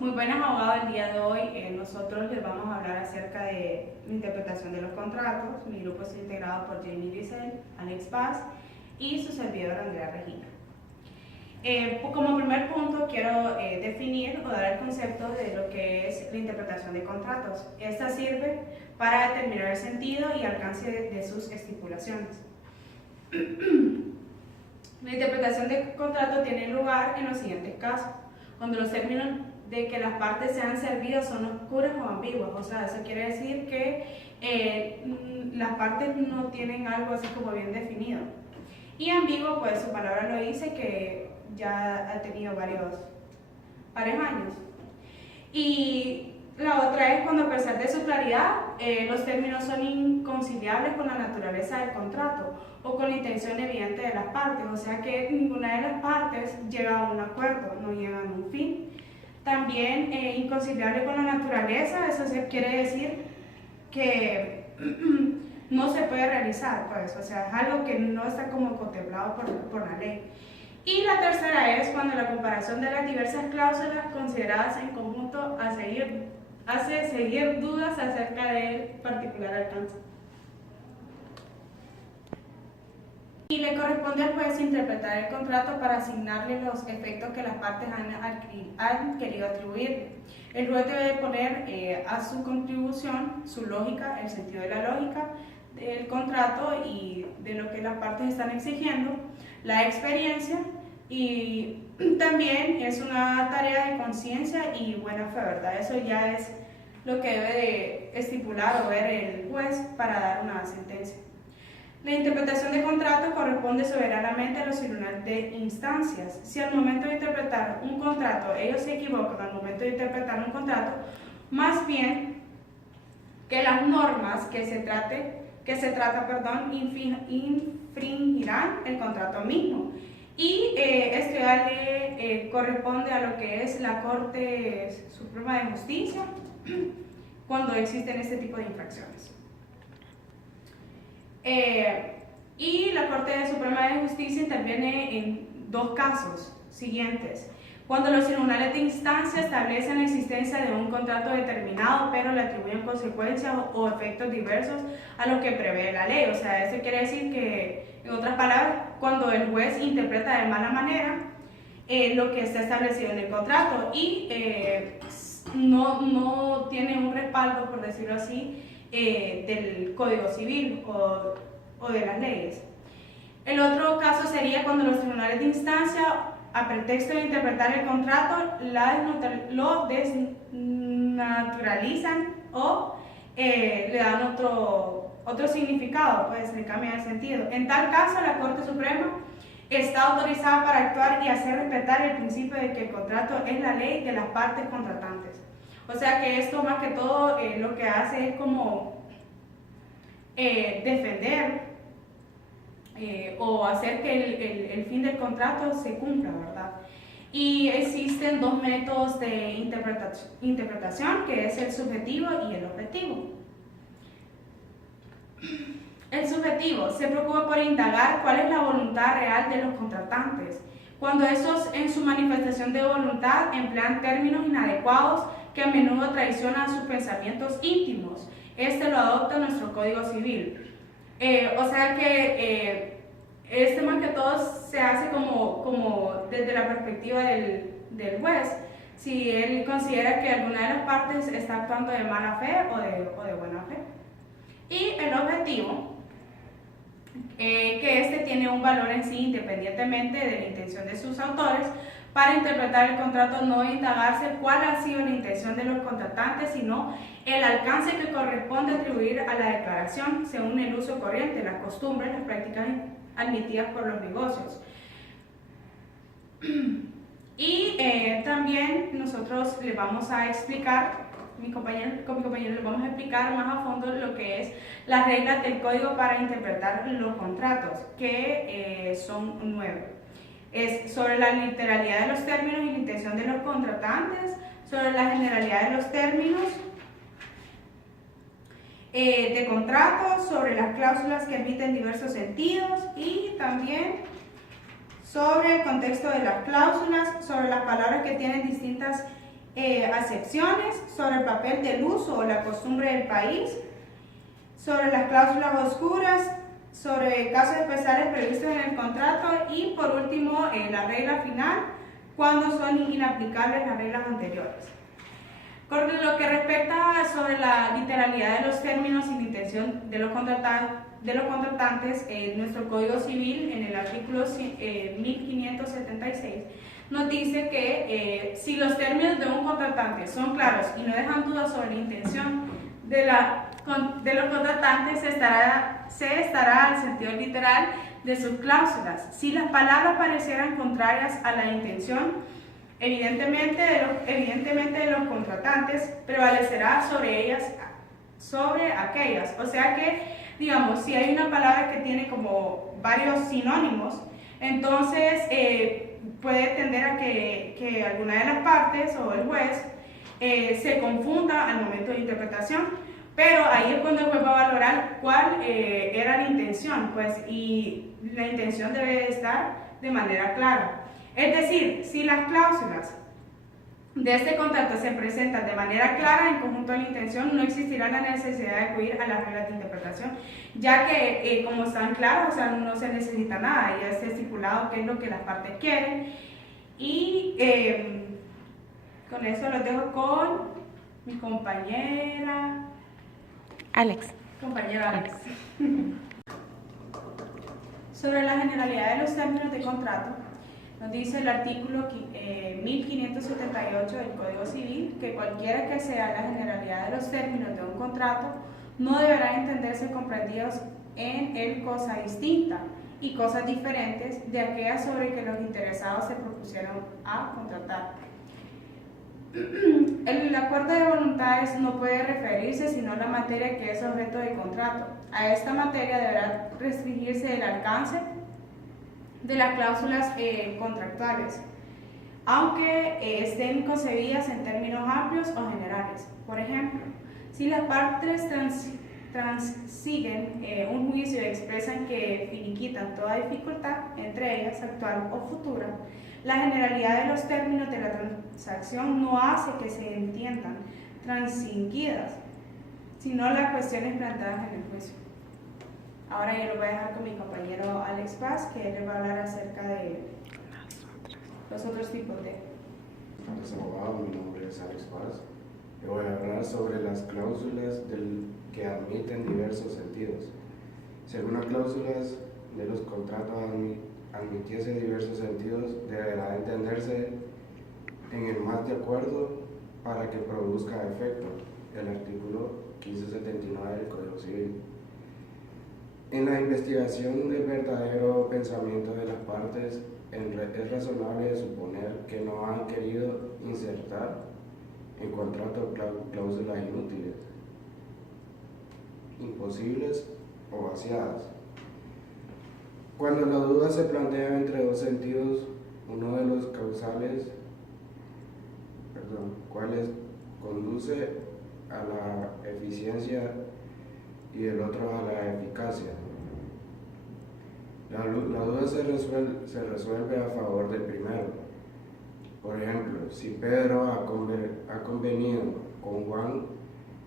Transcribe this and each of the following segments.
Muy buenas, abogados. El día de hoy nosotros les vamos a hablar acerca de la interpretación de los contratos. Mi grupo es integrado por Jamie Grisel, Alex Paz y su servidor Andrea Regina. Como primer punto quiero definir o dar el concepto de lo que es la interpretación de contratos. Esta sirve para determinar el sentido y alcance de sus estipulaciones. La interpretación de contrato tiene lugar en los siguientes casos: cuando los términos de que las partes se han servido son oscuras o ambiguas. O sea, eso quiere decir que las partes no tienen algo así como bien definido. Y ambiguo, pues su palabra lo dice, que ya ha tenido varios años. Y la otra es cuando, a pesar de su claridad, los términos son inconciliables con la naturaleza del contrato o con la intención evidente de las partes. O sea que ninguna de las partes llega a un acuerdo, no llega a un fin. También inconciliable con la naturaleza, eso quiere decir que no se puede realizar, pues, o sea, es algo que no está como contemplado por la ley. Y la tercera es cuando la comparación de las diversas cláusulas consideradas en conjunto hace seguir dudas acerca del particular alcance. Y le corresponde al juez interpretar el contrato para asignarle los efectos que las partes han querido atribuir. El juez debe poner a su contribución su lógica, el sentido de la lógica del contrato y de lo que las partes están exigiendo, la experiencia, y también es una tarea de conciencia y buena fe, ¿verdad? Eso ya es lo que debe de estipular o ver el juez para dar una sentencia. La interpretación de contrato corresponde soberanamente a los tribunales de instancias. Si al momento de interpretar un contrato ellos se equivocan al momento de interpretar un contrato, más bien que las normas que se infringirán el contrato mismo. Y esto ya le corresponde a lo que es la Corte Suprema de Justicia cuando existen este tipo de infracciones. Y la Corte Suprema de Justicia interviene en dos casos siguientes: cuando los tribunales de instancia establecen la existencia de un contrato determinado, pero le atribuyen consecuencias o efectos diversos a lo que prevé la ley. O sea, eso quiere decir que, en otras palabras, cuando el juez interpreta de mala manera lo que está establecido en el contrato y no tiene un respaldo, por decirlo así, del Código Civil o de las leyes. El otro caso sería cuando los tribunales de instancia, a pretexto de interpretar el contrato, lo desnaturalizan o le dan otro significado, pues le cambian el sentido. En tal caso, la Corte Suprema está autorizada para actuar y hacer respetar el principio de que el contrato es la ley de las partes contratantes. O sea que esto, más que todo, lo que hace es como defender o hacer que el fin del contrato se cumpla, ¿verdad? Y existen dos métodos de interpretación, que es el subjetivo y el objetivo. El subjetivo se preocupa por indagar cuál es la voluntad real de los contratantes, cuando estos, en su manifestación de voluntad, emplean términos inadecuados que a menudo traicionan sus pensamientos íntimos. Este lo adopta nuestro Código Civil. O sea que este, más que todo, se hace como desde la perspectiva del juez, si él considera que alguna de las partes está actuando de mala fe o de buena fe. Y el objetivo, que este tiene un valor en sí independientemente de la intención de sus autores. Para interpretar el contrato no debe indagarse cuál ha sido la intención de los contratantes, sino el alcance que corresponde atribuir a la declaración según el uso corriente, las costumbres, las prácticas admitidas por los negocios. Y también nosotros les vamos a explicar, con mi compañero les vamos a explicar más a fondo lo que es las reglas del código para interpretar los contratos, que son 9. Es sobre la literalidad de los términos y la intención de los contratantes, sobre la generalidad de los términos de contratos, sobre las cláusulas que emiten diversos sentidos y también sobre el contexto de las cláusulas, sobre las palabras que tienen distintas acepciones, sobre el papel del uso o la costumbre del país, sobre las cláusulas oscuras, sobre casos especiales previstos en el contrato y por último la regla final, cuando son inaplicables las reglas anteriores. Con lo que respecta sobre la literalidad de los términos y la intención de los contratantes, nuestro Código Civil en el artículo 1576 nos dice que si los términos de un contratante son claros y no dejan dudas sobre la intención de los contratantes, se estará al sentido literal de sus cláusulas. Si las palabras parecieran contrarias a la intención, evidentemente de los contratantes, prevalecerá sobre aquellas. O sea que, digamos, si hay una palabra que tiene como varios sinónimos, entonces puede tender a que alguna de las partes o el juez se confunda al momento de interpretación, pero ahí es cuando el juez va a valorar cuál era la intención, pues, y la intención debe estar de manera clara. Es decir, si las cláusulas de este contrato se presentan de manera clara en conjunto de la intención, no existirá la necesidad de acudir a las reglas de interpretación, ya que como están claras, o sea, no se necesita nada, ya está estipulado qué es lo que las partes quieren. Y con eso los dejo con mi compañera Alex. Sobre la generalidad de los términos de contrato, nos dice el artículo 1578 del Código Civil que cualquiera que sea la generalidad de los términos de un contrato no deberá entenderse comprendidos en él cosa distinta y cosas diferentes de aquellas sobre que los interesados se propusieron a contratar. El acuerdo de voluntades no puede referirse sino a la materia que es objeto de contrato. A esta materia deberá restringirse el alcance de las cláusulas contractuales, aunque estén concebidas en términos amplios o generales. Por ejemplo, si las partes transiguen un juicio y expresan que finiquitan toda dificultad, entre ellas actual o futura, la generalidad de los términos de la transacción no hace que se entiendan transigidas, sino las cuestiones planteadas en el juicio. Ahora yo lo voy a dejar con mi compañero Alex Paz, que él les va a hablar acerca de los otros tipos de... Buenas tardes, abogado. Mi nombre es Alex Paz. Yo voy a hablar sobre las cláusulas que admiten diversos sentidos. Si algunas cláusulas de los contratos admitiese diversos sentidos, deberá entenderse en el más de acuerdo para que produzca efecto, el artículo 1579 del Código Civil. En la investigación del verdadero pensamiento de las partes, es razonable suponer que no han querido insertar en contrato cláusulas inútiles, imposibles o vaciadas. Cuando la duda se plantea entre dos sentidos, uno de los cuales conduce a la eficiencia y el otro a la eficacia. La duda se resuelve a favor del primero. Por ejemplo, si Pedro ha convenido con Juan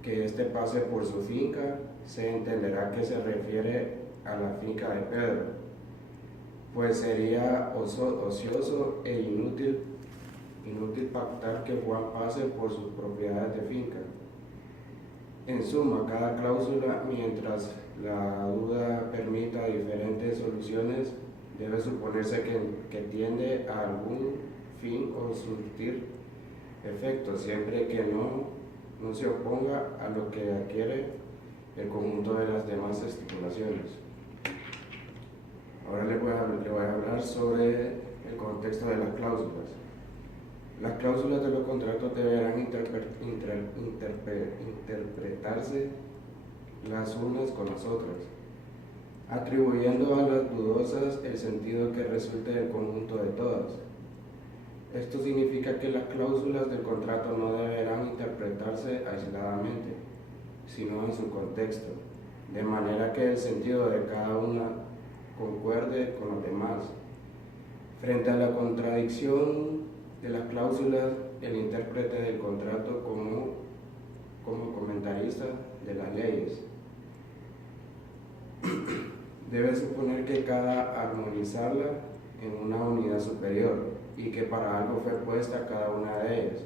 que éste pase por su finca, se entenderá que se refiere a la finca de Pedro, pues sería ocioso e inútil pactar que Juan pase por sus propiedades de finca. En suma, cada cláusula, mientras la duda permita diferentes soluciones, debe suponerse que tiende a algún fin o surtir efecto, siempre que no se oponga a lo que adquiere el conjunto de las demás estipulaciones. Ahora le voy a hablar sobre el contexto de las cláusulas. Las cláusulas de los contratos deberán interpretarse las unas con las otras, atribuyendo a las dudosas el sentido que resulte del conjunto de todas. Esto significa que las cláusulas del contrato no deberán interpretarse aisladamente, sino en su contexto, de manera que el sentido de cada una concuerde con los demás. Frente a la contradicción de las cláusulas, el intérprete del contrato como comentarista de las leyes. Debe suponer que cada armonizarla en una unidad superior y que para algo fue puesta cada una de ellas.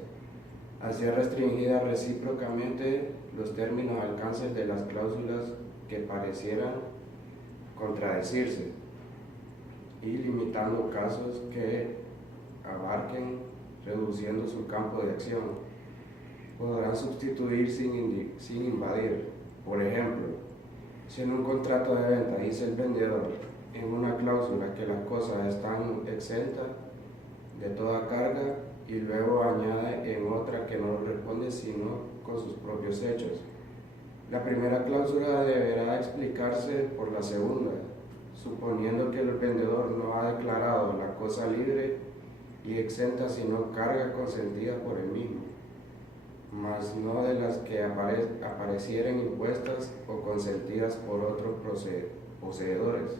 Así restringida recíprocamente los términos alcances de las cláusulas que parecieran contradecirse y limitando casos que abarquen, reduciendo su campo de acción. Podrán sustituir sin invadir. Por ejemplo, si en un contrato de venta dice el vendedor en una cláusula que las cosas están exentas de toda carga y luego añade en otra que no responde sino con sus propios hechos, la primera cláusula deberá explicarse por la segunda, suponiendo que el vendedor no ha declarado la cosa libre y exenta sino carga consentida por él mismo, mas no de las que aparecieren impuestas o consentidas por otros poseedores.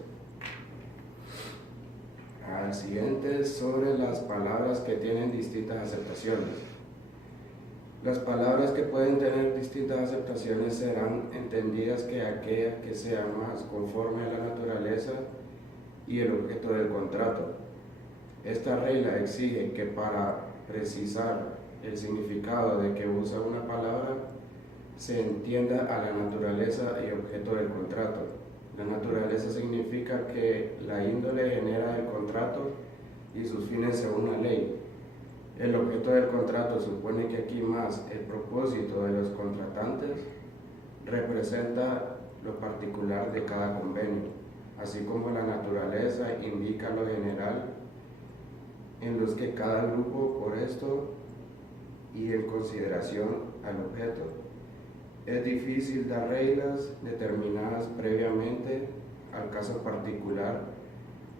Al siguiente, sobre las palabras que tienen distintas aceptaciones. Las palabras que pueden tener distintas aceptaciones serán entendidas que aquellas que sean más conforme a la naturaleza y el objeto del contrato. Esta regla exige que para precisar el significado de que usa una palabra, se entienda a la naturaleza y objeto del contrato. La naturaleza significa que la índole genera el contrato y sus fines según la ley. El objeto del contrato supone que aquí más el propósito de los contratantes representa lo particular de cada convenio, así como la naturaleza indica lo general en los que cada grupo por esto y en consideración al objeto. Es difícil dar reglas determinadas previamente al caso particular,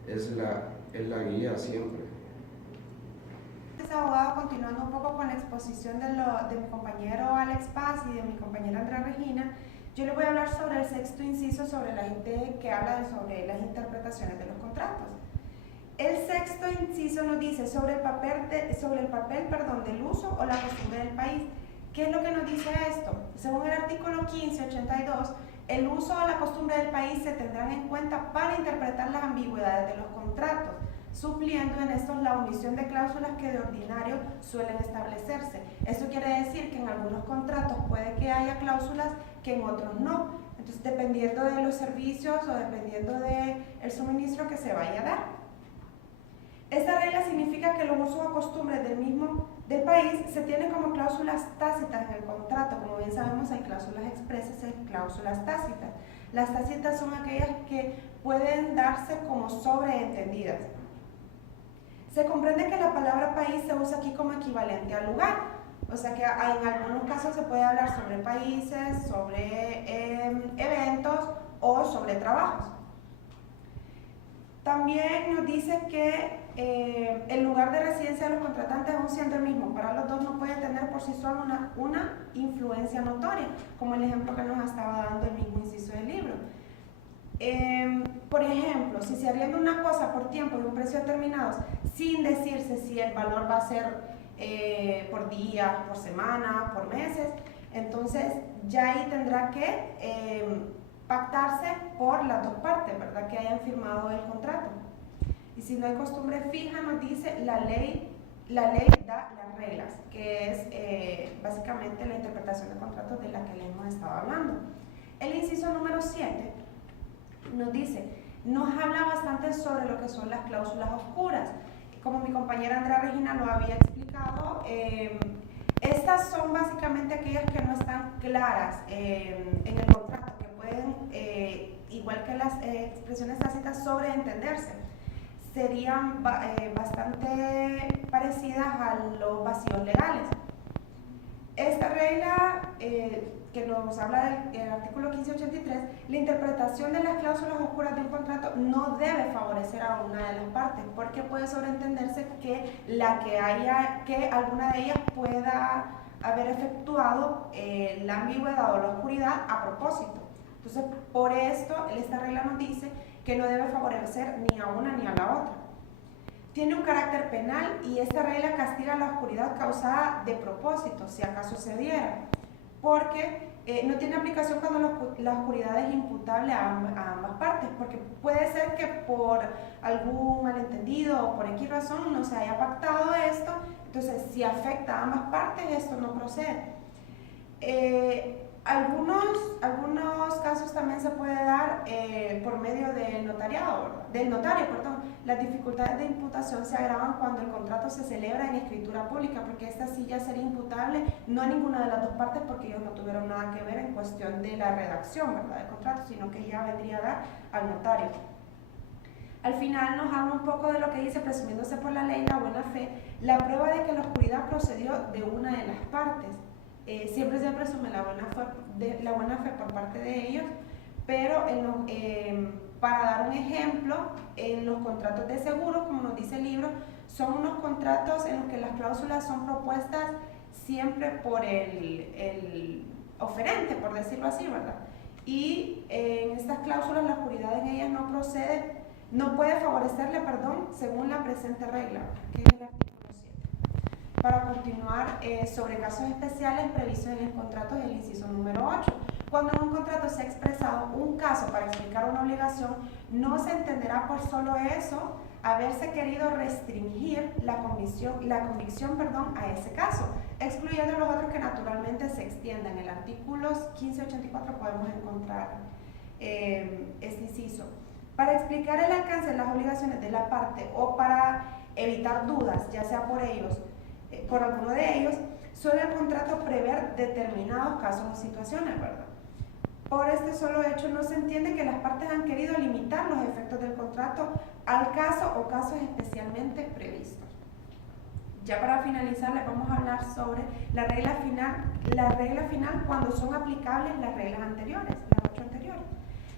es la guía siempre. Abogado, continuando un poco con la exposición de mi compañero Alex Paz y de mi compañera Andrea Regina, yo le voy a hablar sobre el sexto inciso sobre la gente que habla sobre las interpretaciones de los contratos. El sexto inciso nos dice sobre el papel del uso o la costumbre del país. ¿Qué es lo que nos dice esto? Según el artículo 1582, el uso o la costumbre del país se tendrán en cuenta para interpretar las ambigüedades de los contratos, supliendo en estos la omisión de cláusulas que de ordinario suelen establecerse. Esto quiere decir que en algunos contratos puede que haya cláusulas que en otros no. Entonces, dependiendo de los servicios o dependiendo del suministro que se vaya a dar. Esta regla significa que los usos o costumbres del país se tienen como cláusulas tácitas en el contrato. Como bien sabemos, hay cláusulas expresas y cláusulas tácitas. Las tácitas son aquellas que pueden darse como sobreentendidas. Se comprende que la palabra país se usa aquí como equivalente al lugar, o sea que en algunos casos se puede hablar sobre países, sobre eventos o sobre trabajos. También nos dice que el lugar de residencia de los contratantes, aún siendo el mismo para los dos, no puede tener por sí solo una influencia notoria, como el ejemplo que nos estaba dando el mismo inciso del libro. Por ejemplo, si se arrienda una cosa por tiempo y un precio determinados, sin decirse si el valor va a ser por día, por semana, por meses, entonces ya ahí tendrá que pactarse por las dos partes, ¿verdad? Que hayan firmado el contrato. Y si no hay costumbre fija, nos dice la ley da las reglas, que es básicamente la interpretación de contratos de la que le hemos estado hablando. El inciso número 7 nos habla bastante sobre lo que son las cláusulas oscuras. Como mi compañera Andrea Regina lo había explicado, estas son básicamente aquellas que no están claras en el contrato, que pueden, igual que las expresiones tácitas, sobreentenderse. Serían bastante parecidas a los vacíos legales. Esta regla que nos habla del artículo 1583, la interpretación de las cláusulas oscuras de un contrato no debe favorecer a una de las partes, porque puede sobreentenderse que alguna de ellas pueda haber efectuado la ambigüedad o la oscuridad a propósito. Entonces, por esto, esta regla nos dice que no debe favorecer ni a una ni a la otra. tiene un carácter penal y esta regla castiga la oscuridad causada de propósito, si acaso se diera, porque no tiene aplicación cuando la oscuridad es imputable a ambas partes, porque puede ser que por algún malentendido o por X razón no se haya pactado esto, entonces si afecta a ambas partes esto no procede. Algunos casos también se puede dar por medio del notario. Las dificultades de imputación se agravan cuando el contrato se celebra en escritura pública, porque esta sí ya sería imputable no a ninguna de las dos partes, porque ellos no tuvieron nada que ver en cuestión de la redacción, ¿verdad?, del contrato, sino que ya vendría a dar al notario. Al final nos habla un poco de lo que dice, presumiéndose por la ley la buena fe, la prueba de que la oscuridad procedió de una de las partes. Siempre se presume la buena fe por parte de ellos, pero para dar un ejemplo, en los contratos de seguro, como nos dice el libro, son unos contratos en los que las cláusulas son propuestas siempre por el oferente, por decirlo así, ¿verdad? Y en estas cláusulas la oscuridad en ellas no puede favorecerle, según la presente regla, que es el artículo 7. Para continuar, sobre casos especiales previstos en el contrato es el inciso número 8. Cuando en un contrato se ha expresado un caso para explicar una obligación, no se entenderá por solo eso haberse querido restringir la convicción a ese caso, excluyendo los otros que naturalmente se extiendan. En el artículo 1584 podemos encontrar este inciso. Para explicar el alcance de las obligaciones de la parte o para evitar dudas, ya sea por alguno de ellos, suele el contrato prever determinados casos o situaciones, ¿verdad? Por este solo hecho no se entiende que las partes han querido limitar los efectos del contrato al caso o casos especialmente previstos. Ya para finalizar les vamos a hablar sobre la regla final cuando son aplicables las reglas anteriores, las 8 anteriores.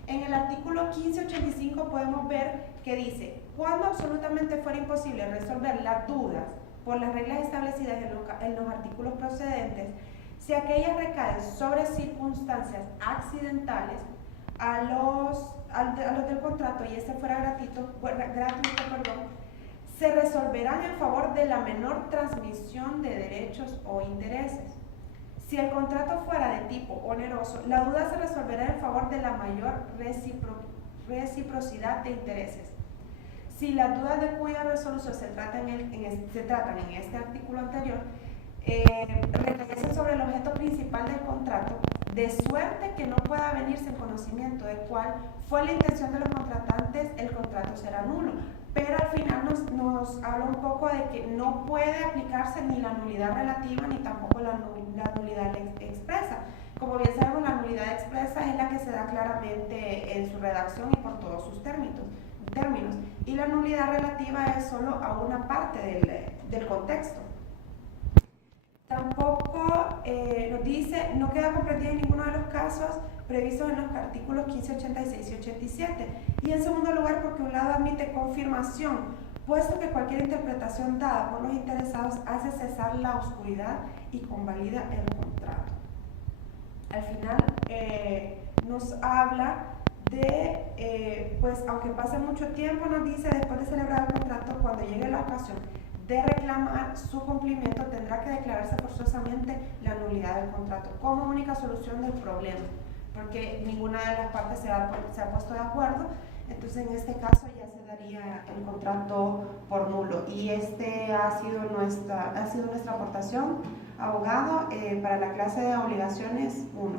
En el artículo 1585 podemos ver que dice, cuando absolutamente fuera imposible resolver las dudas por las reglas establecidas en los artículos procedentes, si aquellas recaen sobre circunstancias accidentales a los del contrato y este fuera gratuito, se resolverán en favor de la menor transmisión de derechos o intereses. Si el contrato fuera de tipo oneroso, la duda se resolverá en favor de la mayor reciprocidad de intereses. Si las dudas de cuya resolución se tratan en este artículo anterior, recaen sobre el objeto principal del contrato, de suerte que no pueda venirse en conocimiento de cuál fue la intención de los contratantes, el contrato será nulo. Pero al final nos habla un poco de que no puede aplicarse ni la nulidad relativa ni tampoco la nulidad expresa. Como bien sabemos, la nulidad expresa es la que se da claramente en su redacción y por todos sus términos. Y la nulidad relativa es solo a una parte del contexto. Tampoco nos dice, no queda comprendida en ninguno de los casos previstos en los artículos 1586 y 87. Y en segundo lugar, porque un lado admite confirmación, puesto que cualquier interpretación dada por los interesados hace cesar la oscuridad y convalida el contrato. Al final nos habla de, pues aunque pase mucho tiempo, nos dice, después de celebrar el contrato, cuando llegue la ocasión de reclamar su cumplimiento, tendrá que declararse forzosamente la nulidad del contrato como única solución del problema, porque ninguna de las partes se ha puesto de acuerdo. Entonces en este caso ya se daría el contrato por nulo. Y ha sido nuestra aportación, abogado, para la clase de obligaciones 1.